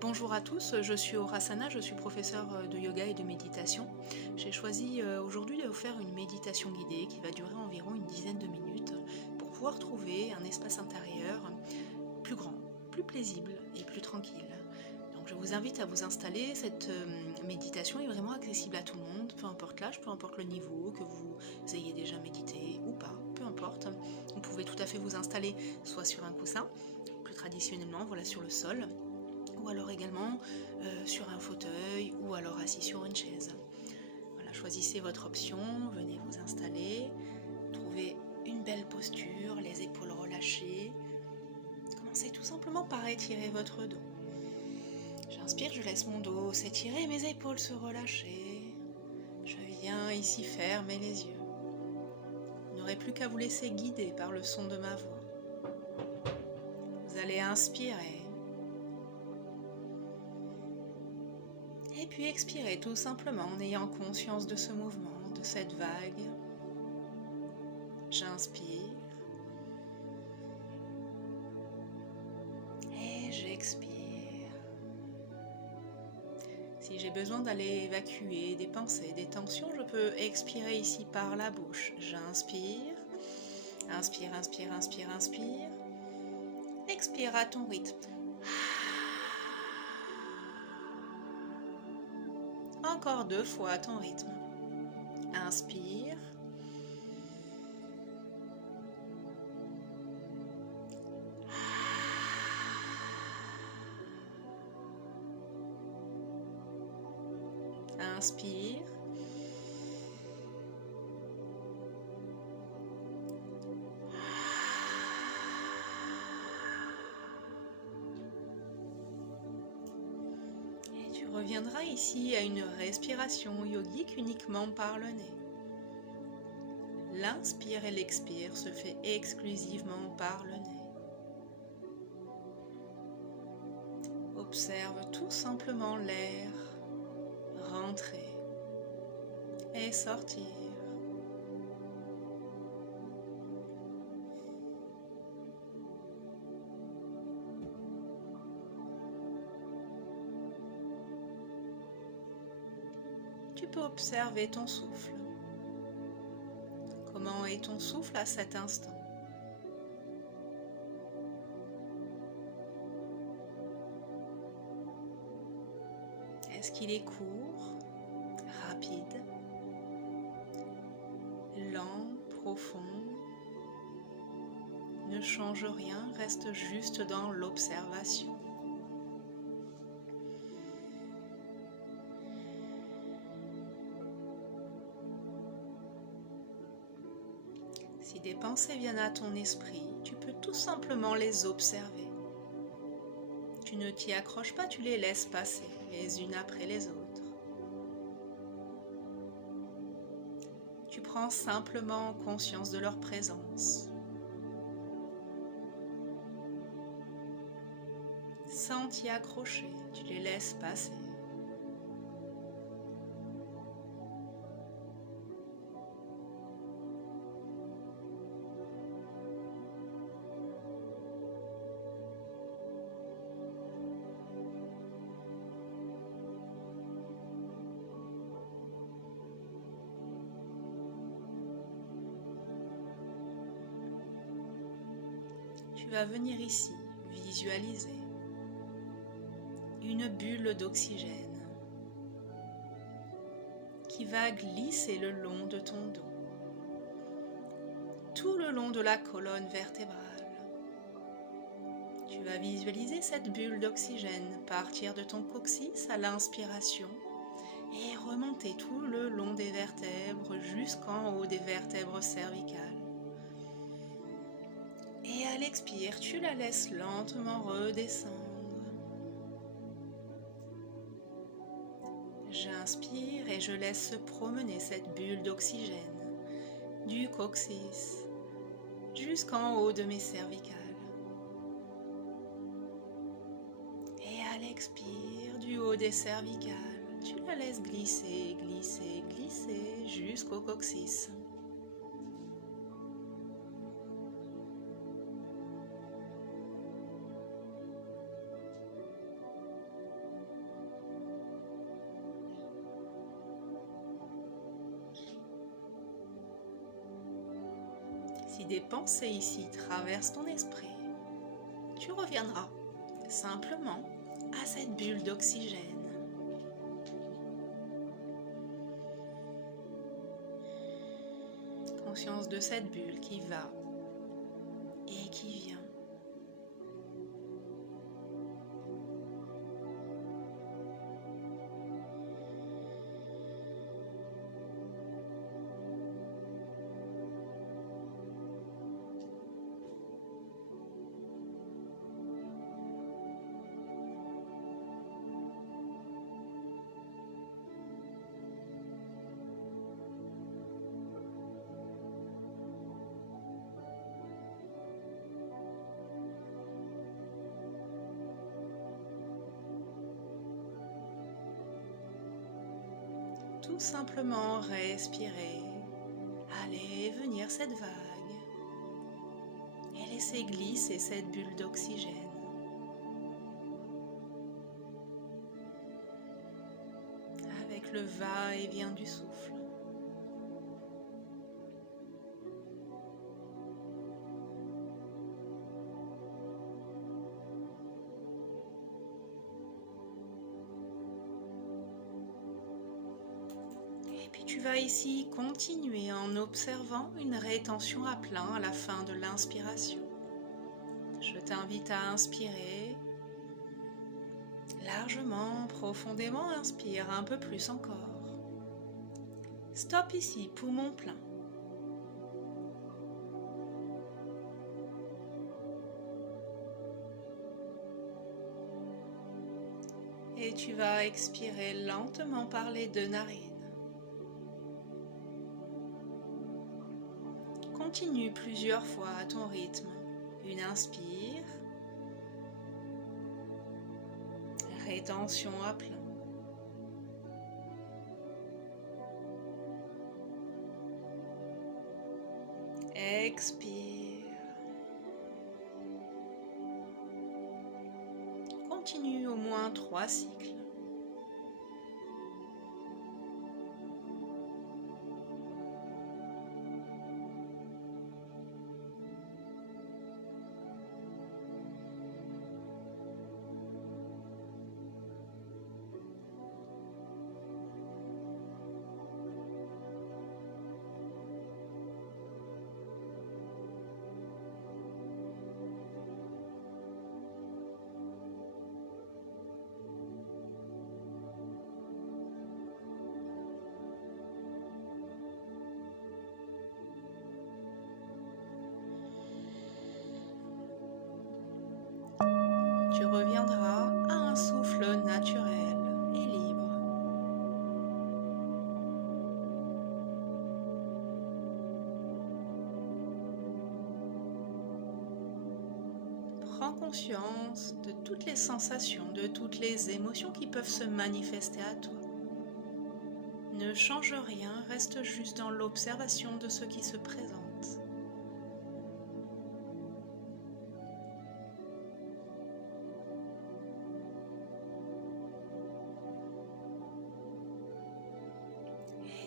Bonjour à tous, je suis Orasana, je suis professeure de yoga et de méditation. J'ai choisi aujourd'hui de vous faire une méditation guidée qui va durer environ une dizaine de minutes pour pouvoir trouver un espace intérieur plus grand, plus paisible et plus tranquille. Donc je vous invite à vous installer. Cette méditation est vraiment accessible à tout le monde, peu importe l'âge, peu importe le niveau, que vous ayez déjà médité ou pas, peu importe. Vous pouvez tout à fait vous installer soit sur un coussin, plus traditionnellement, voilà, sur le sol, ou alors également sur un fauteuil ou alors assis sur une chaise. Voilà, choisissez votre option, venez vous installer, trouvez une belle posture, les épaules relâchées. Commencez tout simplement par étirer votre dos. J'inspire, je laisse mon dos s'étirer, mes épaules se relâcher. Je viens ici fermer les yeux. Vous n'aurez plus qu'à vous laisser guider par le son de ma voix. Vous allez inspirer. Et puis expirez tout simplement en ayant conscience de ce mouvement, de cette vague. J'inspire. Et j'expire. Si j'ai besoin d'aller évacuer des pensées, des tensions, je peux expirer ici par la bouche. J'inspire. Inspire, inspire, inspire, inspire. Expire à ton rythme. Encore 2 fois à ton rythme. Inspire. Inspire. Et tu reviendras ici à une respiration yogique uniquement par le nez. L'inspire et l'expire se fait exclusivement par le nez. Observe tout simplement l'air rentrer et sortir. Tu peux observer ton souffle. Comment est ton souffle à cet instant? Est-ce qu'il est court, rapide, lent, profond? Ne change rien, reste juste dans l'observation. Si des pensées viennent à ton esprit, tu peux tout simplement les observer. Tu ne t'y accroches pas, tu les laisses passer, les unes après les autres. Tu prends simplement conscience de leur présence. Sans t'y accrocher, tu les laisses passer. Tu vas venir ici visualiser une bulle d'oxygène qui va glisser le long de ton dos, tout le long de la colonne vertébrale. Tu vas visualiser cette bulle d'oxygène partir de ton coccyx à l'inspiration et remonter tout le long des vertèbres jusqu'en haut des vertèbres cervicales. Et à l'expire, tu la laisses lentement redescendre. J'inspire et je laisse se promener cette bulle d'oxygène du coccyx jusqu'en haut de mes cervicales. Et à l'expire, du haut des cervicales, tu la laisses glisser, glisser, glisser jusqu'au coccyx. des pensées ici traversent ton esprit, tu reviendras simplement à cette bulle d'oxygène. Conscience de cette bulle qui va et qui vient. Tout simplement respirer, aller et venir cette vague et laisser glisser cette bulle d'oxygène. Avec le va-et-vient du souffle. Et puis tu vas ici continuer en observant une rétention à plein à la fin de l'inspiration. Je t'invite à inspirer largement, profondément, inspire un peu plus encore. Stop ici, poumon plein. Et tu vas expirer lentement par les deux narines. Continue plusieurs fois à ton rythme. Une inspire. Rétention à plein. Expire. Continue au moins 3 cycles. Tu reviendras à un souffle naturel et libre. Prends conscience de toutes les sensations, de toutes les émotions qui peuvent se manifester à toi. Ne change rien, reste juste dans l'observation de ce qui se présente.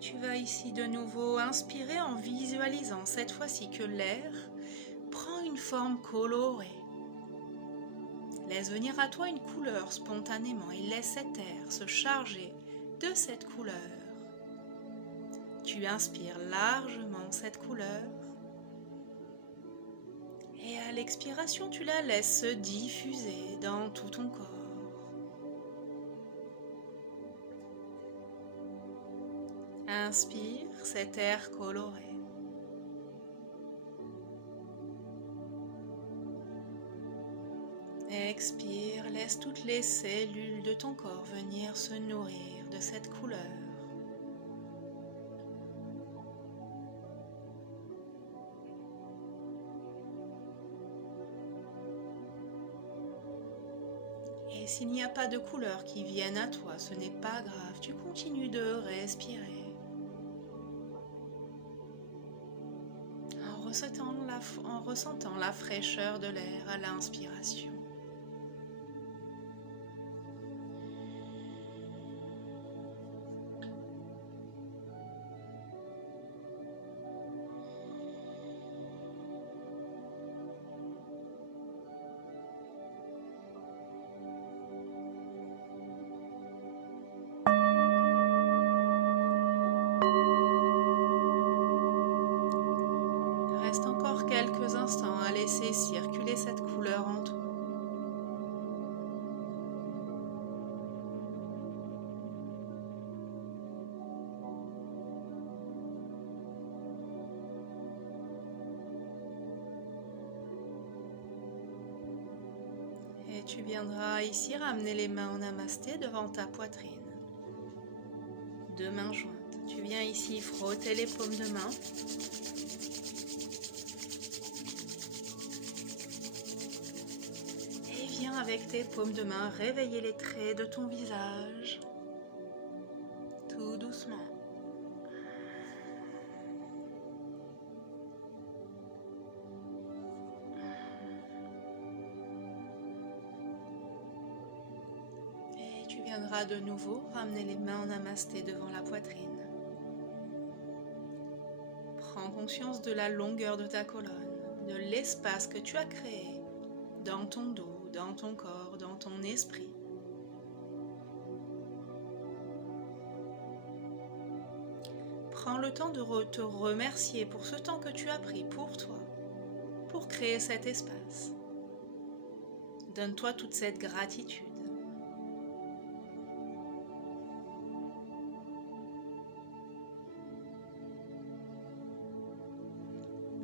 Tu vas ici de nouveau inspirer en visualisant cette fois-ci que l'air prend une forme colorée. Laisse venir à toi une couleur spontanément et laisse cet air se charger de cette couleur. Tu inspires largement cette couleur et à l'expiration tu la laisses se diffuser dans tout ton corps. Inspire cet air coloré. Expire, laisse toutes les cellules de ton corps venir se nourrir de cette couleur. Et s'il n'y a pas de couleur qui vienne à toi, ce n'est pas grave, tu continues de respirer. En ressentant la fraîcheur de l'air à l'inspiration. véhiculer cette couleur en toi. Et tu viendras ici ramener les mains en namasté devant ta poitrine. Deux mains jointes. Tu viens ici frotter les paumes de main. Et viens avec tes paumes de main réveiller les traits de ton visage. Tout doucement. Tu viendras de nouveau ramener les mains en namasté devant la poitrine. Prends conscience de la longueur de ta colonne, de l'espace que tu as créé dans ton dos, dans ton corps, dans ton esprit. Prends le temps de te remercier pour ce temps que tu as pris pour toi, pour créer cet espace. Donne-toi toute cette gratitude.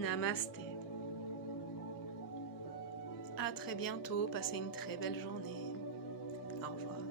Namasté. À très bientôt, passez une très belle journée. Au revoir.